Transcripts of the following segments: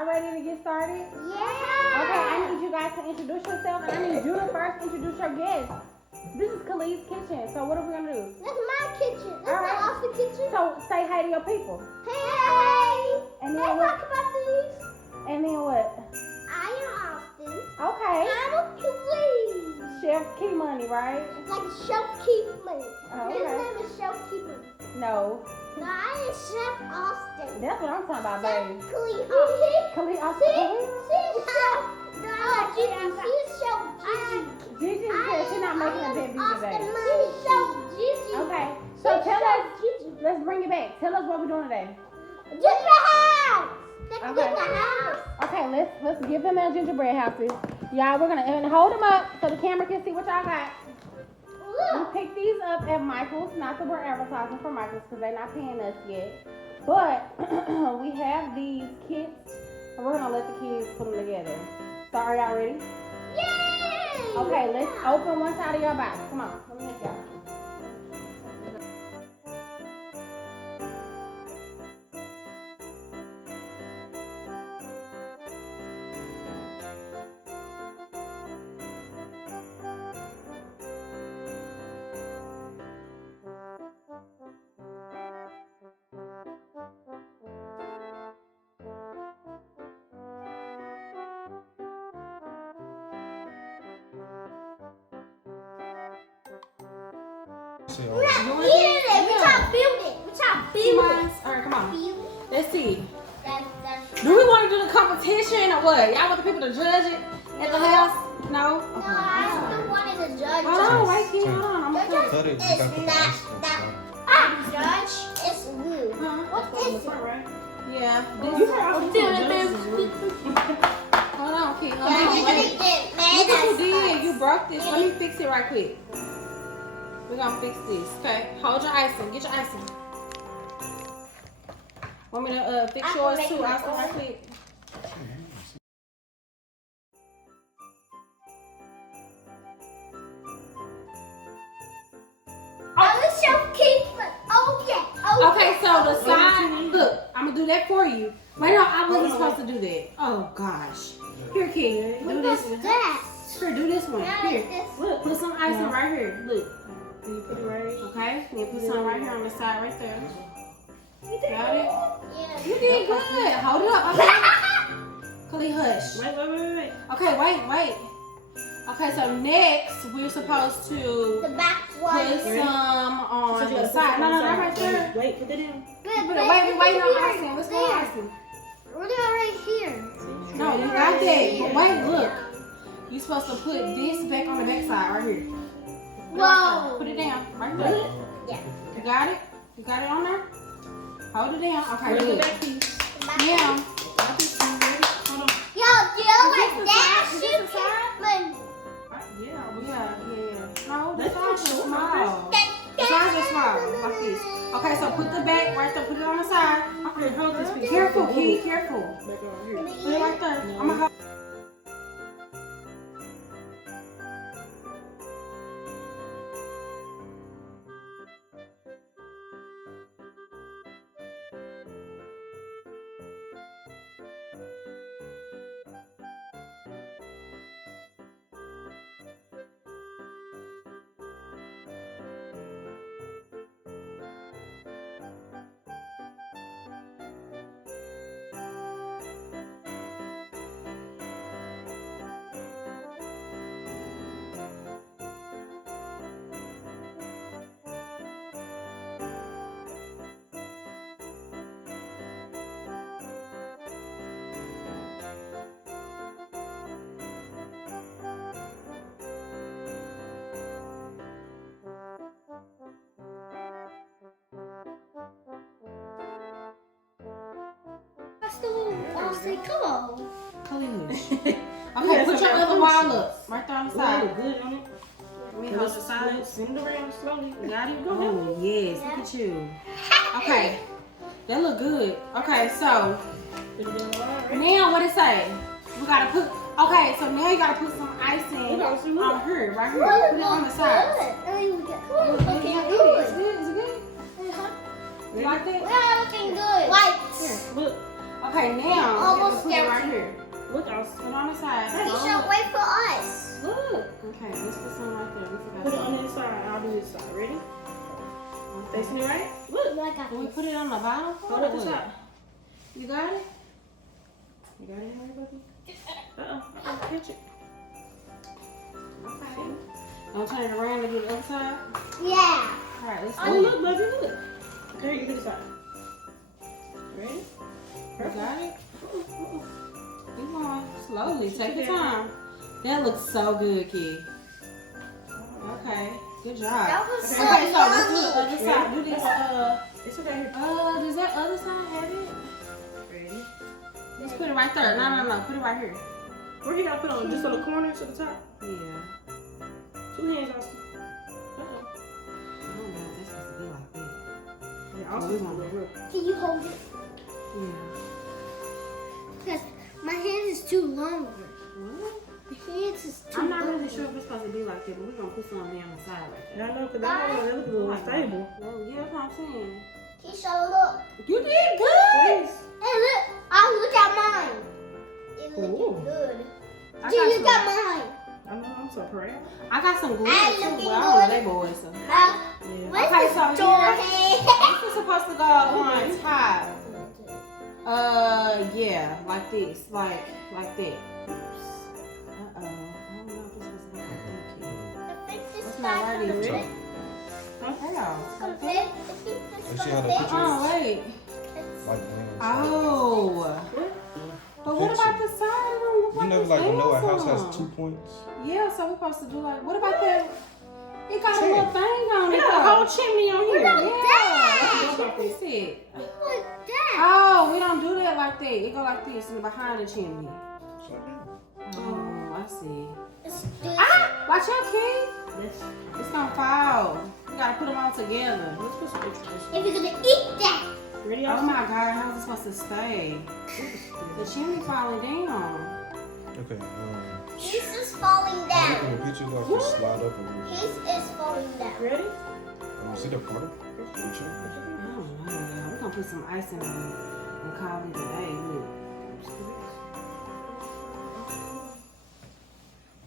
Y'all ready to get started? Yeah. Okay, I need you guys to introduce yourself, and I need you to first introduce your guests. This is Kalei'S kitchen, so what are we gonna do? That's my kitchen. That's All right. my awesome kitchen. So say hi to your people. Hey. And then Hey, what? talk about these. And then what? I am Austin. Okay. I'm a police. Chef KeyMoney, right? Like a shopkeeper. Oh, His okay. name is shopkeeper. No. No, I am Chef Austin. That's what I'm talking about, baby. Kalei'S Austin. Kalei'S Austin. She's Chef. No, she's Chef Gigi. Gigi said she's not making a deadbeat today. She's Chef Gigi. Okay. So tell us, let's bring it back. Tell us what we're doing today. Just the house. Let's Okay. get the house. Okay, let's give them their gingerbread houses. Y'all, we're gonna hold them up so the camera can see what y'all got. We Look. picked these up at Michael's, not that we're advertising for Michael's because they're not paying us yet. But we have these kits and we're gonna let the kids put them together. So are y'all ready? Yay! Okay, let's open one side of your box. Come on, let me help y'all. We're not eating it. We're trying to build it. We're trying to build it. Alright, come on. Build it. Let's see. That's Do we want to do the competition or what? Y'all want the people to judge it at the house? No? No, I don't want it to judge. Hold on, wait, kid, hold on. I'm gonna Judge put it. is not that. Judge is blue. What is it? Yeah. Hold on, kid. Hold Yeah, on. you're Wait. gonna get Look mad what you at did. us. You broke this. Let me fix it right quick. We're gonna fix this. Okay. Hold your icing. Get your icing. Want me to fix I can yours make too, my Austin, own. right quick? Oh, the shopkeeper. Oh, yeah. Oh, Okay, yeah. so the side, look, I'm gonna do that for you. Wait, no, I wasn't supposed to do that. Oh gosh. Here, kid, do this one. that? Here, do this one. Now Here, it's this. look, put some icing right here. Look, Can you put it right? okay? Then put some right here on the side, right there. Got it? Yeah. You did good. Hold it up. Okay. Kalei'S, hush. Wait. Okay, wait. Okay, so next we're supposed to The back one. put some on the side. No, not right there. Wait, put it in. Wait, no icing. Let's go icing. We're doing right here. No, you got that. But wait, look. You're supposed to put this back on the back side right here. Whoa. Put it down right there. Yeah. You got it? You got it on there? Hold it down. Okay, Where's the good. back piece? Yeah. Hold on. Yo, do you like the that? side? Is this the Shoot side? it. Yeah. No, the That's sides too are short. small. The sides are small, like this. Okay, so put the back right there. Put it on the side. Here, hold this piece. Careful, kid. Careful. Back over here. Put it right there. I'm gonna hold. Come on. Kalei'S. Okay, put your other wall up. Right there on the Ooh, that look side. good on it. Let me Hold hold the the side. side. Send it around slowly. Got it? Go ahead. Oh, yes. Look at you. Okay. That look good. Okay, so Put it in the wall, right? now what it say? We gotta put, okay, so now you gotta put some icing Look, Austin, look. on here, right here. Put it on the sides. Good. Looking Is good. it good? You like that? We're looking good. White. Here, look. Okay, now Almost put it right there. here. Look, I was. Put it on the side. Keisha, wait for us. Look. Okay, let's put some right there. Put it on this side. I'll do this side. Ready? Facing it right? Look. I got Can we this. put it on the bottom? Hold up the top. You got it? You got it, everybody? Catch it. Okay. Don't turn it around to do the other side. Yeah. All right, let's Oh, do it. look, baby, look. Okay, you do this side. Ready? You got it? Keep going. Slowly. Take your time. That looks so good, kid. Okay. Good job. That was so Okay, so let's do the yummy. other side. Do this. It's okay here. Does that other side have it? Ready? Let's put it right there. No. Put it right here. Where you gotta put on? Just on the corners at the top? Yeah. 2 hands, Austin. I don't know if this supposed to be like this. Yeah, Austin's gonna go real. Can you hold it? Yeah. Because my hand is too long. What? My hands is too I'm not long. really sure if it's supposed to be like that, but we're gonna put something down the side like that. Yeah, I know, because that one look a little unstable. Well, yeah, that's what I'm saying. Keisha, look. You did good. Please. Hey, look. Look at mine. It Ooh. looking good. I Dude, you got got some. mine. I know, I'm so proud. I got some glitter I too. looking Well, I don't know good. they boys. So. Yeah. Where's Okay, the so door? This is supposed to go on top. Yeah, like this, like that. I don't know if this is supposed to be like that. It's not right You either. ready? Okay. You see how the picture Oh wait. like Oh. But what about the side? It don't look you like never it's like to know a house dancing. has 2 points. Yeah, so we're supposed to do like, what about that? It got a little thing on We it. got a whole chimney on here. Yeah, let's fix it. Like that. Oh, we don't do that like that. It go like this in the behind the chimney. Oh, I see. It's this. Ah, watch out, kid. Yes. It's gonna fall. You gotta put them all together. Let's put some pictures. If you're gonna eat that. Ready, Oh Austin? my God, how's it supposed to stay? The chimney falling down. Okay. His is falling Look down. at the picture like you slide up a little. His is falling down. Ready? See the part? Picture. I don't know. We're gonna put some ice in it and call it a day. Look.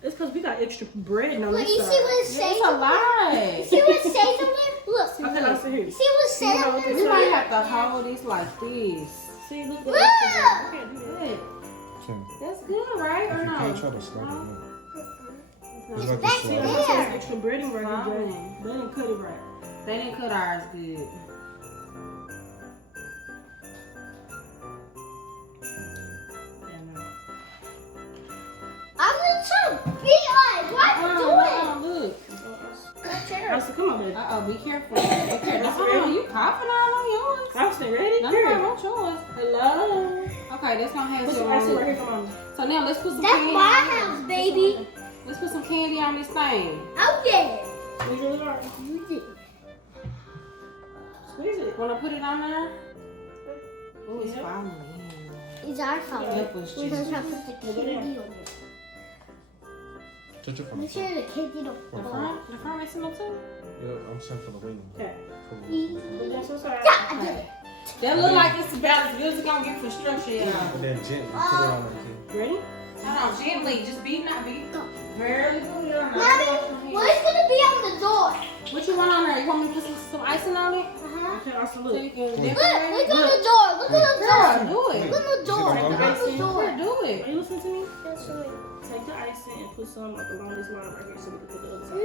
It's because we got extra bread on Look, this you side. see what it Yeah, says? it's a lie. See what it says on there? Look. Okay, Austin, here. You see what it says on See We there? might have to hold this like this. See, look at Look. that. We can't do that. Good. Kim, That's good, right? if Or you no? can't try to slide it in. It's like Back a See, slide. that's there. why it says extra breading right here, Fine. Jay. They didn't cut it right. They didn't cut ours good. Yeah, no. I'm gonna try to be like, what are you doing? Look. Austin, come on, baby. Uh-oh, be careful. Be careful. You coughing all on yours. Austin, ready? No, Here. I want yours. Hello. Okay, that's gonna have Put your some Austin right here, own. come on. So now let's put some That's candy. my house, baby. Let's put some candy on this thing. Okay. Squeeze really hard. You did. Squeeze it. Wanna put it on there? Oh, it's Yeah. falling in. It's our fault. Help us, We're gonna Jesus. try to put the candy on there. Touch it from the Make sure front. the candy don't The fall. front? The front missing up too? Yeah, I'm saying for the wing. Okay. For Put that to the side. Yeah, I did it. That look like it's about as good as it's gonna get for structure, y'all. And then gently put it on there, kid. Ready? Hold on, gently. Just beat, not beat. Barely put it on there. Mommy, what's gonna be on the door? What you want on there? You want me to put some icing on it? Uh-huh. Okay, Austin, So look. you can Look, decorate look it? on the door. Look on the door. Girl, do it. Look on the door. You see the Look on the door. Girl, do Are it. you listening to me? That's right. Take the icing and put some like along this line right here so we can put the other side. Mm.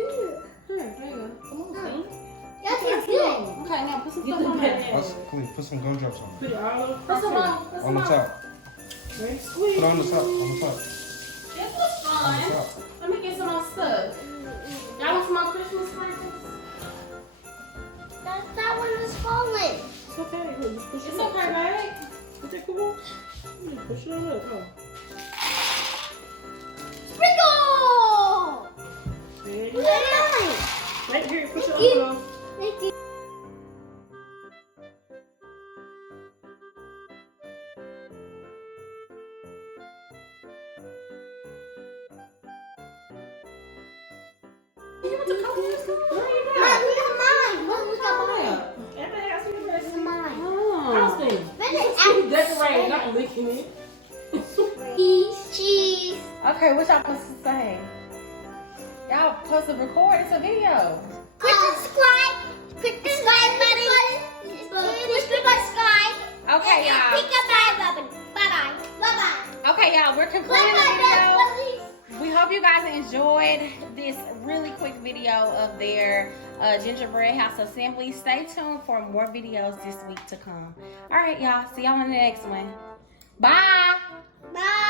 Here, there you go. Come on, Austin. That tastes good. Okay, now put some Get stuff the on there. pen. Come here, put some gumdrops on. Put it all over. Put some on. Put On some the on. top. Ready? Squeeze. Put it on the top. On the top. This was On the fun. top. Let me get some more stuff. Y'all want some more Christmas sprinkles? That one is falling. It's okay. Look, just push it It's up. okay, babe. Is that cool? Push it on up. Come on. Sprinkle. Ready? Look at mine. Right here. Push it Thank you. up. Thank you. You want to come with us? Where are you Mom, look at mine. Look at mine. Everybody has some Look at mine. Oh. Austin. Baby, Decorate, not licking it. Cheese. Okay, what y'all supposed to say? Y'all supposed to record. It's a video. Click subscribe. Click the subscribe button. Click subscribe. Okay, y'all. Click the bye button. Bye-bye. Bye-bye. Okay, y'all. We're concluding the video. We hope you guys enjoyed this really quick video of their gingerbread house assembly. Stay tuned for more videos this week to come. All right, y'all. See y'all in the next one. Bye. Bye.